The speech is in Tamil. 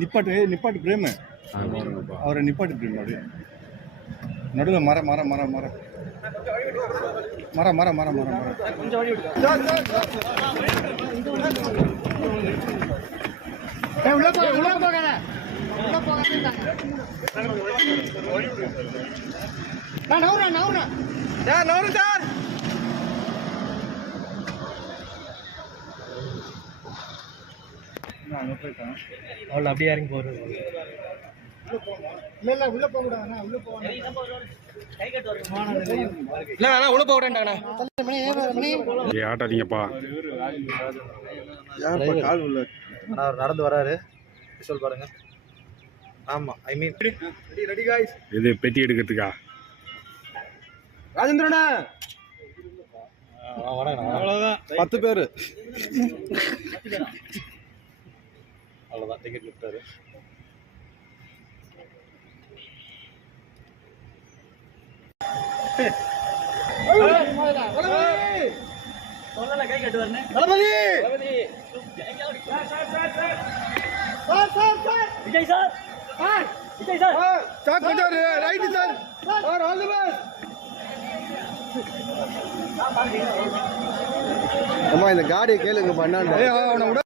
நிப்பாட்டு பிரேம் அவரை நிப்பாட்டு பிரேம் அப்படியே நடுவில் மர மர மர மர மர மர மர மர மர உள்ள போகாத நவுறு சார் அங்கே போயிட்டான் அவள் அப்படியே இறங்கி போகிறது இல்லை உள்ள போக கூடாதுண்ணா உள்ள போக இல்லைண்ணா உள்ள போக விடேன்டாண்ணா ஆட்டாதீங்கப்பா கால் உள்ள அவர் நடந்து வராரு சொல் பாருங்க. ஆமா ஐ மீன் ரெடி गाइस. இது பெட்டி எடுக்கிறதுக்கா ராஜேந்திரனா அவ்வளவுதான் 10 பேர் அவ்வளவுதான் டிக்கெட் விட்டாரு. கை கட்டு வரனே Thalapathy Vijay sir Vijay sir sir கொஞ்சம் right sir sir all the best அம்மா இந்த காடியை கேளுங்க பண்ணாண்டா அவனை